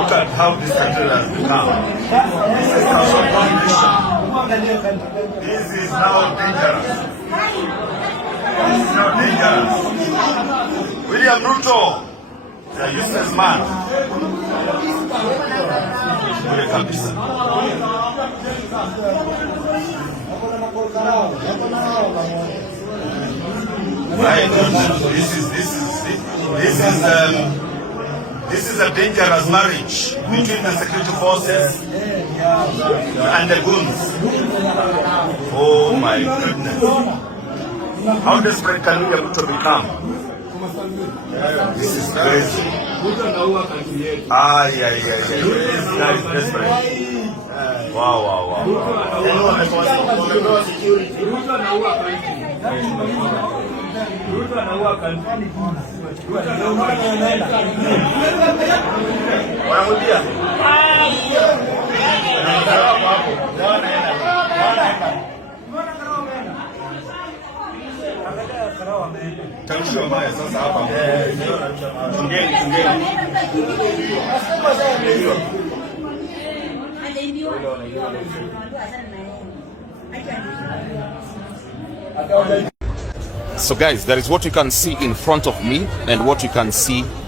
Look at how this country has become. This is transformation. This is now dangerous. This is now dangerous. William Ruto, the useless man. Bure kabisa. My goodness, this is a dangerous marriage between the security forces and the goons. Oh my goodness. How desperate can we have to become? This is crazy. Yeah. This guy is desperate. Wow. So guys, that is what you can see in front of me and what you can see